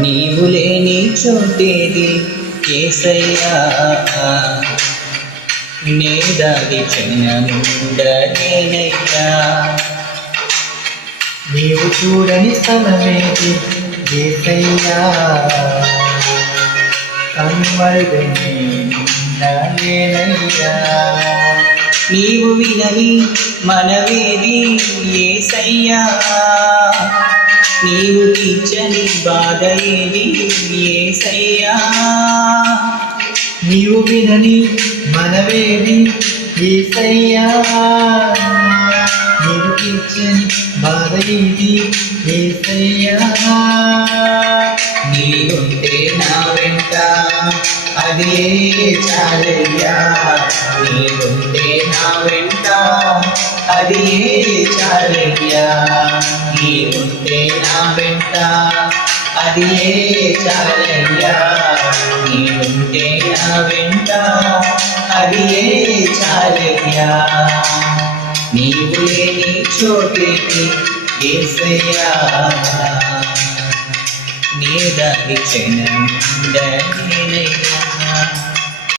నీవు లేని చోటేది యేసయ్యా, నేదాది క్షణముండలేనయ్యా. నీవు చూడని స్థలమేది యేసయ్యా, కనుమరుగనేనయ్యా. నీవు వినని మనవేది యేసయ్యా, నీవు తీర్చని బాధ ఏది యేసయ్యా. నీవు వినని మనవేది యేసయ్యా, నీవు తీర్చని బాధ ఏది యేసయ్యా. నీవుంటే నా వెంట అదే చాలయ్యా, నీవుంటే నా వెంట అదే చాలయ్యా. నీవుంటే నా వెంట అదే చాలయ్యా, నీవుంటే నా వెంట అదే చాలయ్యా. నీవు లేని చోటేది యేసయ్యా, నేదాది క్షణముండలేనయ్యా.